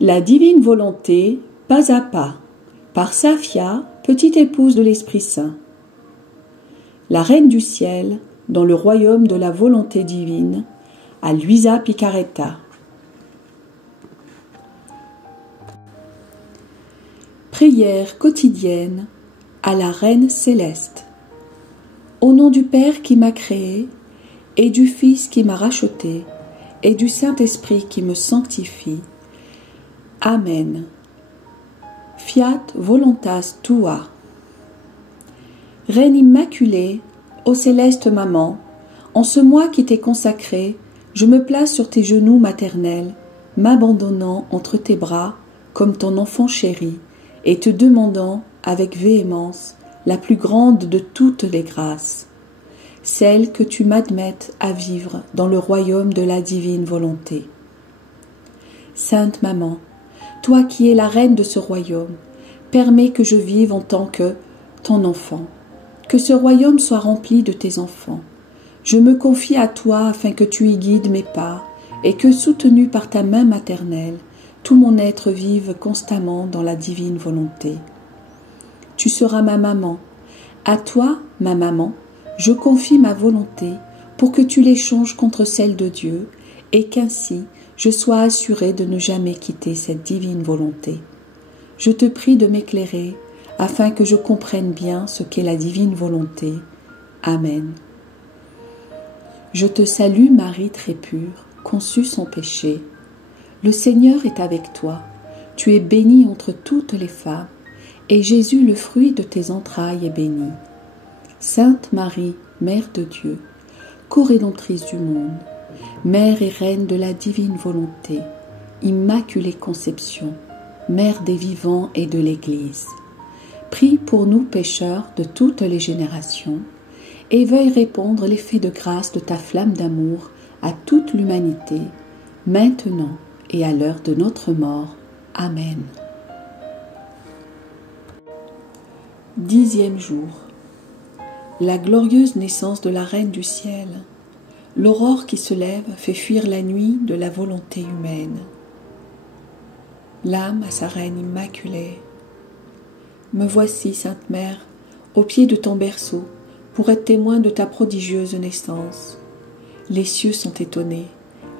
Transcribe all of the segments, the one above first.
La divine volonté, pas à pas, par Safia, petite épouse de l'Esprit Saint. La Reine du Ciel, dans le royaume de la volonté divine, à Luisa Picaretta. Prière quotidienne à la Reine céleste. Au nom du Père qui m'a créé, et du Fils qui m'a racheté, et du Saint-Esprit qui me sanctifie. Amen. Fiat voluntas tua. Reine immaculée, ô céleste maman, en ce mois qui t'est consacré, je me place sur tes genoux maternels, m'abandonnant entre tes bras comme ton enfant chéri, et te demandant avec véhémence la plus grande de toutes les grâces, celle que tu m'admettes à vivre dans le royaume de la divine volonté. Sainte Maman, toi qui es la reine de ce royaume, permets que je vive en tant que ton enfant, que ce royaume soit rempli de tes enfants. Je me confie à toi afin que tu y guides mes pas et que, soutenu par ta main maternelle, tout mon être vive constamment dans la divine volonté. Tu seras ma maman. À toi, ma maman, je confie ma volonté pour que tu l'échanges contre celle de Dieu et qu'ainsi je sois assurée de ne jamais quitter cette divine volonté. Je te prie de m'éclairer afin que je comprenne bien ce qu'est la divine volonté. Amen. Je te salue Marie très pure, conçue sans péché. Le Seigneur est avec toi. Tu es bénie entre toutes les femmes, et Jésus, le fruit de tes entrailles, est béni. Sainte Marie, Mère de Dieu, co-rédemptrice du monde, Mère et Reine de la divine volonté, Immaculée Conception, Mère des vivants et de l'Église, prie pour nous pécheurs de toutes les générations, et veuille répandre l'effet de grâce de ta flamme d'amour à toute l'humanité, maintenant et à l'heure de notre mort. Amen. 10e jour. La glorieuse naissance de la Reine du Ciel. L'aurore qui se lève fait fuir la nuit de la volonté humaine. L'âme à sa Reine immaculée. Me voici, Sainte Mère, au pied de ton berceau, pour être témoin de ta prodigieuse naissance. Les cieux sont étonnés,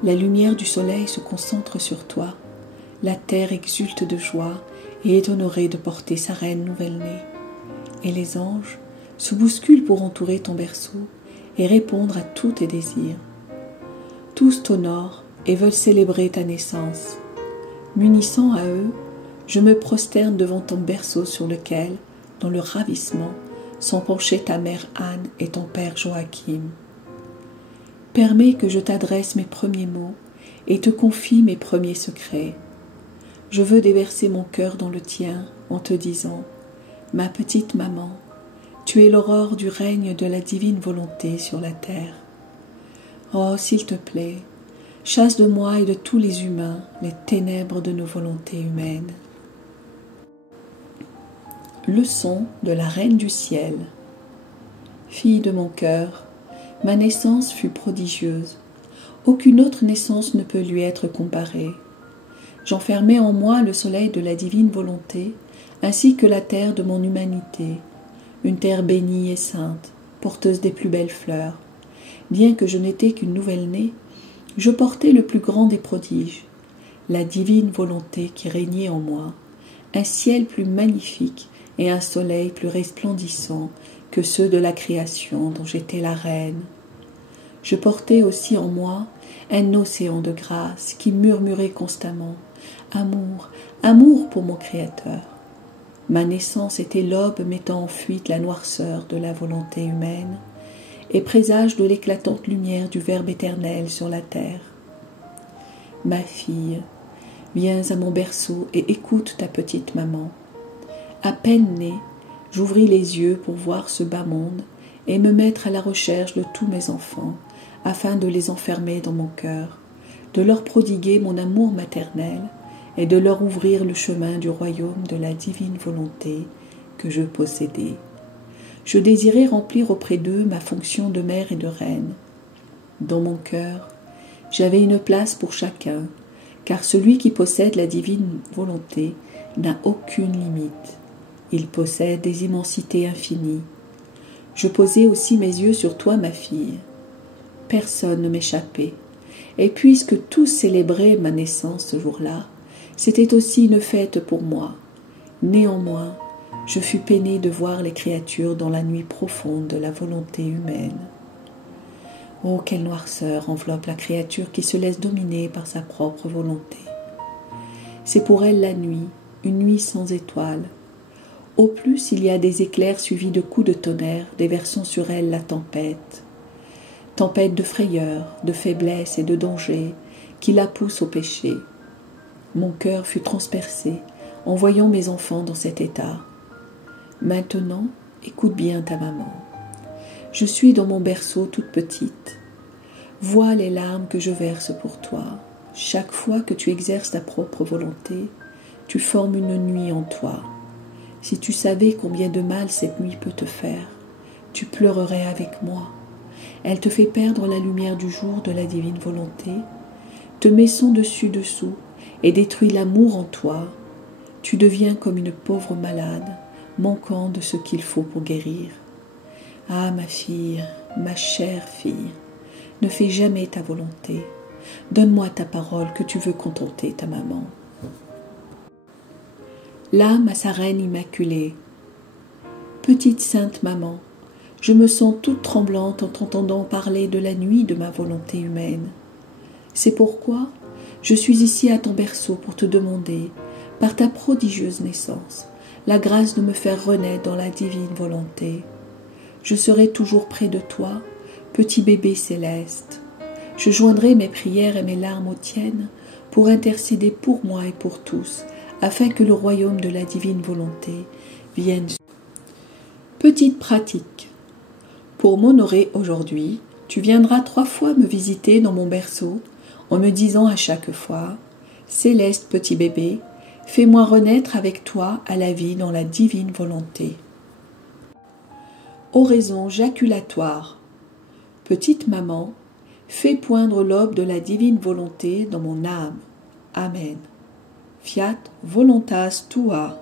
la lumière du soleil se concentre sur toi, la terre exulte de joie et est honorée de porter sa Reine nouvelle-née. Et les anges se bousculent pour entourer ton berceau et répondre à tous tes désirs. Tous t'honorent et veulent célébrer ta naissance. M'unissant à eux, je me prosterne devant ton berceau sur lequel, dans le ravissement, sont penchés ta mère Anne et ton père Joachim. Permets que je t'adresse mes premiers mots et te confie mes premiers secrets. Je veux déverser mon cœur dans le tien en te disant « Ma petite maman, tu es l'aurore du règne de la divine volonté sur la terre. Oh, s'il te plaît, chasse de moi et de tous les humains les ténèbres de nos volontés humaines. » Leçon de la Reine du Ciel. Fille de mon cœur, ma naissance fut prodigieuse. Aucune autre naissance ne peut lui être comparée. J'enfermai en moi le soleil de la divine volonté, ainsi que la terre de mon humanité, une terre bénie et sainte, porteuse des plus belles fleurs. Bien que je n'étais qu'une nouvelle-née, je portais le plus grand des prodiges, la divine volonté qui régnait en moi, un ciel plus magnifique et un soleil plus resplendissant que ceux de la création dont j'étais la reine. Je portais aussi en moi un océan de grâce qui murmurait constamment « Amour, amour pour mon Créateur ». Ma naissance était l'aube mettant en fuite la noirceur de la volonté humaine et présage de l'éclatante lumière du Verbe éternel sur la terre. Ma fille, viens à mon berceau et écoute ta petite maman. À peine née, j'ouvris les yeux pour voir ce bas monde et me mettre à la recherche de tous mes enfants, afin de les enfermer dans mon cœur, de leur prodiguer mon amour maternel et de leur ouvrir le chemin du royaume de la divine volonté que je possédais. Je désirais remplir auprès d'eux ma fonction de mère et de reine. Dans mon cœur, j'avais une place pour chacun, car celui qui possède la divine volonté n'a aucune limite. Il possède des immensités infinies. Je posai aussi mes yeux sur toi, ma fille. Personne ne m'échappait. Et puisque tous célébraient ma naissance ce jour-là, c'était aussi une fête pour moi. Néanmoins, je fus peinée de voir les créatures dans la nuit profonde de la volonté humaine. Oh, quelle noirceur enveloppe la créature qui se laisse dominer par sa propre volonté. C'est pour elle la nuit, une nuit sans étoiles. Au plus, il y a des éclairs suivis de coups de tonnerre, déversant sur elle la tempête. Tempête de frayeur, de faiblesse et de danger, qui la pousse au péché. Mon cœur fut transpercé en voyant mes enfants dans cet état. Maintenant, écoute bien ta maman. Je suis dans mon berceau toute petite. Vois les larmes que je verse pour toi. Chaque fois que tu exerces ta propre volonté, tu formes une nuit en toi. Si tu savais combien de mal cette nuit peut te faire, tu pleurerais avec moi. Elle te fait perdre la lumière du jour de la divine volonté, te met son dessus-dessous et détruit l'amour en toi. Tu deviens comme une pauvre malade, manquant de ce qu'il faut pour guérir. Ah, ma fille, ma chère fille, ne fais jamais ta volonté. Donne-moi ta parole que tu veux contenter ta maman. Là, ma sa reine immaculée. Petite sainte maman, je me sens toute tremblante en t'entendant parler de la nuit de ma volonté humaine. C'est pourquoi je suis ici à ton berceau pour te demander, par ta prodigieuse naissance, la grâce de me faire renaître dans la divine volonté. Je serai toujours près de toi, petit bébé céleste. Je joindrai mes prières et mes larmes aux tiennes pour intercéder pour moi et pour tous, afin que le royaume de la divine volonté vienne. Petite pratique. Pour m'honorer aujourd'hui, tu viendras 3 fois me visiter dans mon berceau en me disant à chaque fois « Céleste petit bébé, fais-moi renaître avec toi à la vie dans la divine volonté. » Oraison jaculatoire. Petite maman, fais poindre l'aube de la divine volonté dans mon âme. Amen. Fiat voluntas tua.